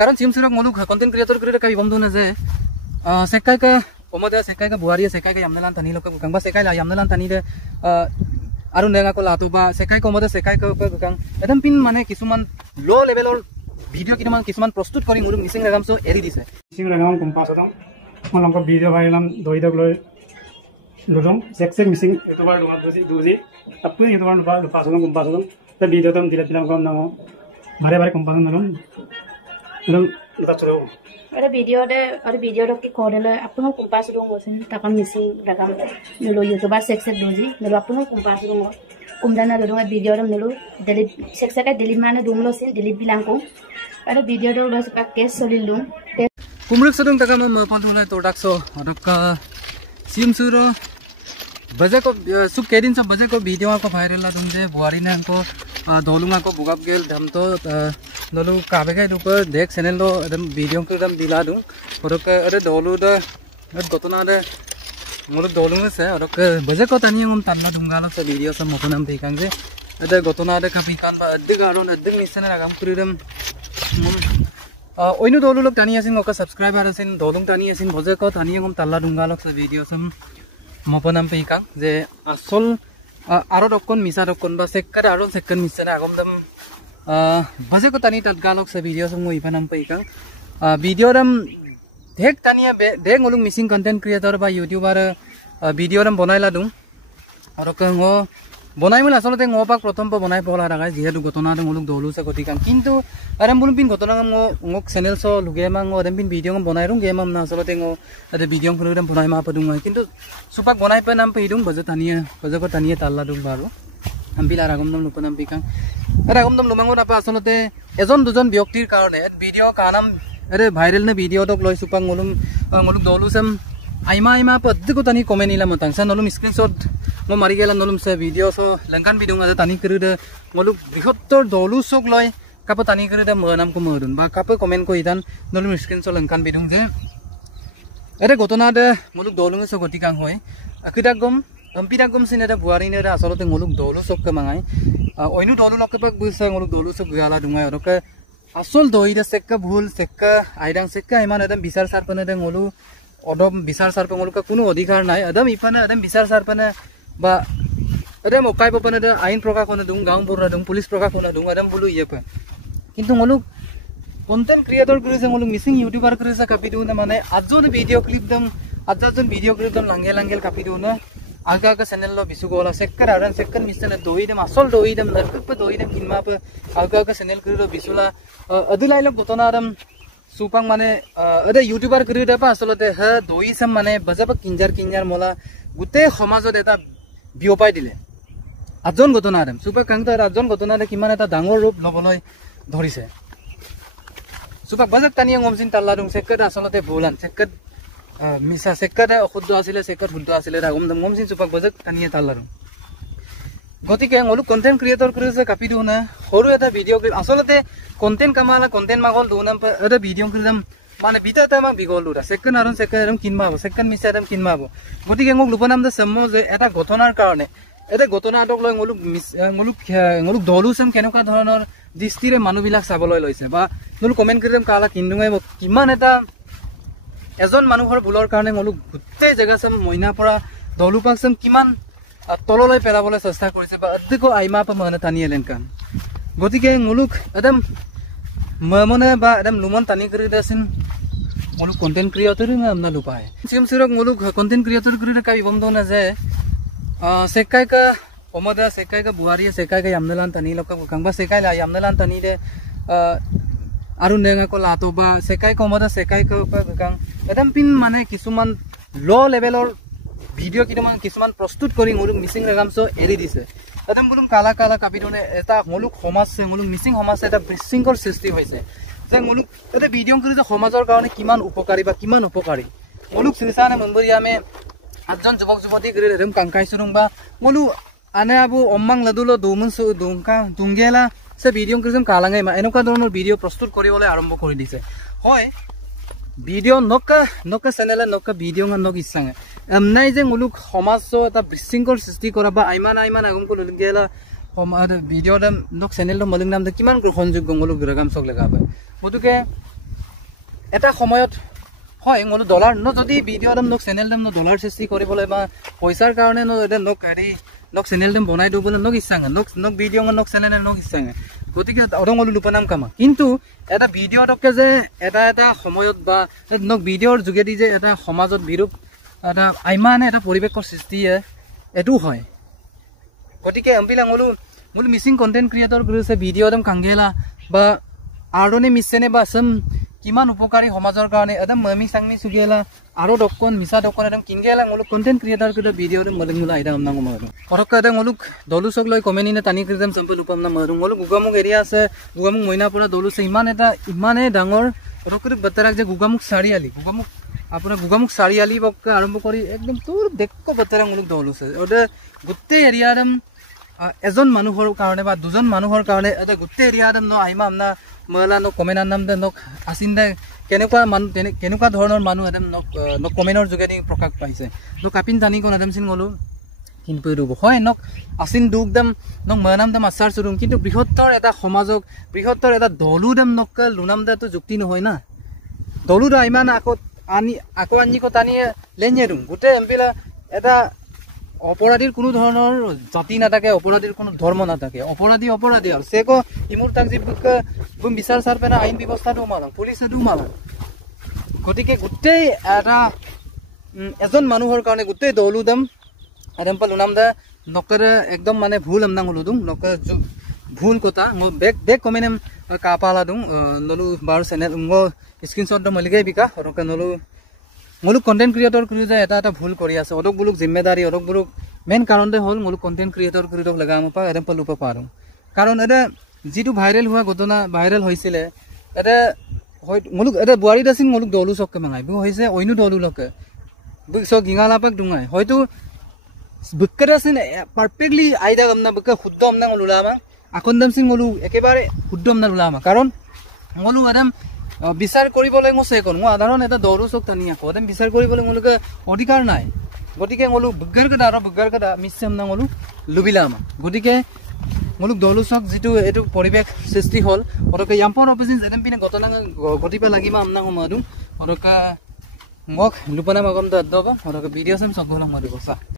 कारण सिमसुरक मुलुग content creator करे का बम दोना जे सेकाय का ओमदा सेकाय का बुहारी सेकाय का यामनालान तनी लोक गंबा सेकाय ला यामनालान तनी दे आरो नेगा को लातोबा सेकाय को ओमदा सेकाय को गंग एकदम पिन माने किसुमान लो लेवलर भिडिओ किमान किसुमान प्रस्तुत करि मुलुग मिसिं रागाम सो एरि दिसे मिसिं रागाम कम्पासदम मलंग को भिडिओ भाइलाम दोइदक लय लुदम सेक्सेक मिसिं युट्यूबर दुमा दुजी तप्पु युट्यूबर लुपासदम कम्पासदम ते भिडिओ तम दिले दिलाम गम नामो बारे बारे कम्पासदम नलम नलम लताचरो ada video dok ki kodele apno kumpas dong mosin takam missing rakam nelo youtuber seksek doji nelo apno kumpas dong kumdana dong video dong nelo delete seksek ka delete mana dong lo sin delete bilang ko ada video dong lo suka case solilung kumruk sedung takam ma panthulai todakso adok sim suro baje ko sub kedin so baje ko video ko viral la dum je buari na ko dolunga ko bugap gel dham to नलु काबेगा दुपर देख channel लो एकदम video को एकदम दिला दूं और अरे दोलु the गतना दे मोर दोलुंग से और बजे को तनी हम तन्ना दूंगा लो से वीडियो सब मफनम फेकांग से अरे गतना दे काफी कान बा अद्दिग आरो अद्दिग निसने रागाम कुरिदम ओइनु दोलु लोग तनी आसिन ओका सब्सक्राइबर आसिन दोलुंग तनी आसिन बजे को तनी हम तल्ला दूंगा लो से वीडियो सब मफनम फेकांग जे असल आरो दक्कन मिसा दक्कन बा सेक्कर आरो सेक्कर मिसने आगम दम बजे को तनी तत्गालोक से वीडियो सब मुई पनम पैकां वीडियो रम देख तनिया देख मोलुग मिसिंग कंटेंट क्रिएटर बा यूट्यूबर वीडियो रम बनाइला दूं और कंगो बनाइ मन असलते ngोपाक प्रथम प बनाइ पला रागाय जेहेतु गतना दं मोलुग दोलु से गतिकां किन्तु आरम बुलुम पिन गतना ngok चैनल सो लुगे मांगो आरम पिन वीडियो ngम बनाइ रुं गेम ना असलते ngो आदे वीडियो फुनु रम बनाइ मा पदुं किन्तु सुपाक बनाइ पे नाम पैदुं बजे तनिया बजे को तनिया ताल्ला दुं बारो आम्बिला रागमदम लुपनाम पिकां रागमदम लुमांगो नापा असलते एजन दुजन व्यक्तिर कारणे वीडियो कानाम अरे भाइरल ने वीडियो दक लय सुपां मोलुम दोलुसम आइमा पद्दको तनी कमेन्ट इला मतंग सा नलुम स्क्रीनशॉट मो मारि गेला नलुम से वीडियो सो लंकान बिदुं आदा तनी करदे मोलुग बृहत्तर दोलुसक लय काप तनी करदे मनाम को मदुन बा काप कमेन्ट को इदान नलुम स्क्रीनशॉट लंकान बिदुं जे अरे गतना दे मोलुग दोलुंग सो गतिकां होय अकिदागम अम्पिदागम सिनेदा बुआरिने असलते मोलुग दोलु सक मांगाय ओइनु दोलु लकपक बुसा मोलुग दोलु सक गाला दुंगाय अरके असल दोइदा सेक्का भूल सेक्का आइदां सेक्का इमान एकदम विचार सारपने दे मोलु अदम विचार सारप मोलुग का कोनो अधिकार नाय एकदम इफाने एकदम विचार सारपने बा एकदम ओकाय पपने दे आइन प्रकाश कोने दुं गांव पुरा दुं पुलिस प्रकाश कोने दुं एकदम बुलु येपे किन्तु मोलुग कंटेंट क्रिएटर करे मोलुग मिसिंग यूट्यूबर करे से कापि दुना माने आजन वीडियो क्लिप दम आजन वीडियो क्लिप दम लांगेल कापि दुना आगा का चैनल लो बिसुगोला सेक्कर आरन सेक्कर मिसने दोइदम असल दोइदम नरकप दोइदम किनमा पे आगा का चैनल करिरो बिसुला अदुलाइ लो गतनारम सुपांग माने अदे यूट्यूबर करिरो पा असलते ह दोइसम माने बजाब किंजार मोला गुटे समाजत एटा बियोपाय दिले आजन गतनारम सुपा कांगता आजन गतनारे किमान एटा डांगर रूप लबलय धरिसे सुपा बजाब तानिया गमसिन ताल्ला दुं सेक्कर असलते भुलान सेक्कर मिसा सेक्कर खुद्दो आसिले सेक्कर खुद्दो आसिले रागम दम गमसिन सुपाक बजक तानिया ताल्लारु गतिके मोलु कंटेंट क्रिएटर करे से कापि दुना हरु एटा वीडियो क्लिप असलते कंटेंट कमाला कंटेंट मागल दुना एटा वीडियो क्लिप माने बिताता मा बिगल दुरा सेक्कर आरन सेक्कर किनमाबो सेक्कर मिसा एटा किनमाबो गतिके ngok लुपनाम द सम्मो जे एटा गतनार कारणे एटा गतना दक लय ngoluk दलुसम केनका धरनर दृष्टिरे मानुबिलाक साबलय लयसे बा नलु कमेन्ट करिदम काला किन्दुङै किमान एटा एजन मानुहर भुलर कारणे मोलुग गुटे जगासम मइना परा दलुपाकसम किमान तललै पेलाबले चेष्टा करिसे बा अद्दिको आइमा प मने तानि एलेनकान गतिके मोलुग एकदम ममने बा एकदम लुमन तानि करि देसिन मोलुग कंटेंट क्रिएटर नामना लुपाय सिमसिरक मोलुग कंटेंट क्रिएटर करि काबि बमदोना जे सेकाय का ओमदा सेकाय का बुहारी सेकाय का यामनलान तानि लक गंबा सेकाय ला यामनलान तानि दे आरो नेगा को लातोबा सेकाय को मदा सेकाय को गंग एकदम पिन माने किसुमान लो लेवलर भिडिओ किमान किसुमान प्रस्तुत करि मोलुग मिसिंग रागाम सो एरि दिसे एकदम बुलुम काला कापि दने एटा मोलुग समाज से मोलुग मिसिंग समाज एटा बिसिंगल सृष्टि होइसे जे मोलुग एटा भिडिओ करि जे समाजर कारणे किमान उपकारी बा किमान उपकारी मोलुग सिरसाने मनबरिया में आजन जुबक जुबती करि रेम कांकाइसुरुं बा मोलु आने आबु अम्मांग लदुलो दोमुनसु दुंका दुंगेला से भिडिओ करिसम कालांगाय मा एनका धৰণৰ भिडिओ प्रस्तुत करिबले आरम्भ करि दिसे হয় भिडिओ नका चैनेल नका भिडिओ नक इच्छाङे एमनाय जे मुलुग समाज एटा बिसिंगल सृष्टि करा बा आइमान आगम को गेला भिडिओ नक चैनेल मलिंग नाम किमान ग्रहणयोग्य मुलुग रागाम सक लगाबे गतुके এটা সময়ত হয় মোলো ডলাৰ ন যদি ভিডিঅ' দম নক চেনেল দম ন ডলাৰ সৃষ্টি কৰিবলৈ বা পইচাৰ কাৰণে ন এটা নক হেৰি নক চেনেল দম বনাই দিবলৈ নক ইচ্ছা নক ভিডিঅ' নক চেনেল নক ইচ্ছা গতিকে অদং মোলো লুপানাম কামা কিন্তু এটা ভিডিঅ'টকে যে এটা সময়ত বা নক ভিডিঅ'ৰ যোগেদি যে এটা সমাজত বিৰূপ এটা ইমানে এটা পৰিৱেশৰ সৃষ্টি এইটো হয় গতিকে এমপিলা মোলো মিচিং কণ্টেণ্ট ক্ৰিয়েটৰ কৰিছে ভিডিঅ' দম কাংগেলা বা আৰনে মিছেনে বা সম কিমান উপকাৰী সমাজৰ কাৰণে একদম মামি চাংমি সুগেলা আৰু দকন মিছা দকন একদম কিংগেলা মোলো কণ্টেণ্ট ক্ৰিয়েটৰ কিটা ভিডিঅ' দম মলে মোলা আইদা আমনা মৰো পৰক এটা মোলো দলুচক লৈ কমেনি নে টানি ক্ৰিজম চেম্পল উপাম না মৰো মোলো গুগামুক এৰিয়া আছে গুগামুক মইনাপুৰা দলুছে ইমানে ডাঙৰ পৰক বতৰাক যে গুগামুক গুগামুক চাৰিআলি বক্কা আৰম্ভ কৰি একদম তোৰ দেখক বতৰা মোলো দলুছে ওদে গোটেই এৰিয়া দম এজন মানুহৰ কাৰণে বা দুজন মানুহৰ কাৰণে এটা গোটেই এৰিয়া দম ন আইমা আমনা মলা ন কমেনাৰ নাম দে নক আসিন দে কেনেকুৱা ধৰণৰ মানুহ একদম নক কমেনৰ যোগেদি প্ৰকাশ পাইছে নক কাপিন টানি কোন একদম চিন গলো কিন্তু ৰব হয় নক আসিন দুকদম নক মনাম দম আচাৰ চুৰুম কিন্তু বৃহত্তৰ এটা সমাজক বৃহত্তৰ এটা দলু দম নক লুনাম দে তো যুক্তি নহয় না দলু দা ইমান আকৌ আনি কো টানি লেঞ্জেৰুম গোটেই এমপিলা এটা অপৰাধীৰ কোনো ধৰণৰ জাতি নাথাকে অপৰাধীৰ কোনো ধৰ্ম নাথাকে অপৰাধী আৰু সেকো ইমুৰ তাক বুম বিচাৰ চাৰ পেনা আইন ব্যৱস্থাটো মালা পুলিচেটো মালা গতিকে গোটেই এটা এজন মানুহৰ কাৰণে গোটেই দলুদম আদম পালুনাম দা নকৰে একদম মানে ভুল আমনা হলুদুম নকৰে ভুল কথা মই বেক কমেনেম কাপালা দুম নলু বাৰ চেনেল স্ক্ৰিনশ্বট দম মলিগে বিকা ৰকে নলু মোলো কণ্টেণ্ট ক্ৰিয়েটৰ কৰি যে এটা ভুল কৰি আছে অদক বুলুক জিম্মেদাৰী অদক বুলুক মেইন কাৰণতে হ'ল মোলো কণ্টেণ্ট ক্ৰিয়েটৰ কৰি দক লগা আমপা এদম পলুপ পাৰো কাৰণ এটা যিটো ভাইৰেল হোৱা ঘটনা ভাইৰেল হৈছিলে এটা হয় মোলো এটা বুৱাৰীত আছিল মোলোক দলু চককে মাঙাই হৈছে অইনো দলু লকে বুকছ গিঙালাপাক ডুঙাই হয়তো বুককেটা আছিল পাৰফেক্টলি আইদা আমনা বুকে শুদ্ধ আমনা লুলামা আকন্দম সিং মোলো একেবাৰে শুদ্ধ আমনা লুলামা কাৰণ মোলো এদম বিচাৰ কৰিবলৈ মই চেকন মই সাধাৰণ এটা দৌৰু চক টানি আকৌ একদম বিচাৰ কৰিবলৈ মোলোকে অধিকাৰ নাই গতিকে মোলো বুগাৰ kada মিছম না মোলো লুবিলাম গতিকে মোলোক দৌৰু চক যিটো এটো পৰিৱেশ সৃষ্টি হ'ল অৰকে ইয়াম্পৰ অপজিন যেন পিনে ঘটনা ঘটিবা লাগিব আমনা সময়টো অৰকা মোক লুপনা মগম দবা অৰকে ভিডিঅ' চেম চক গলম মাৰিব সা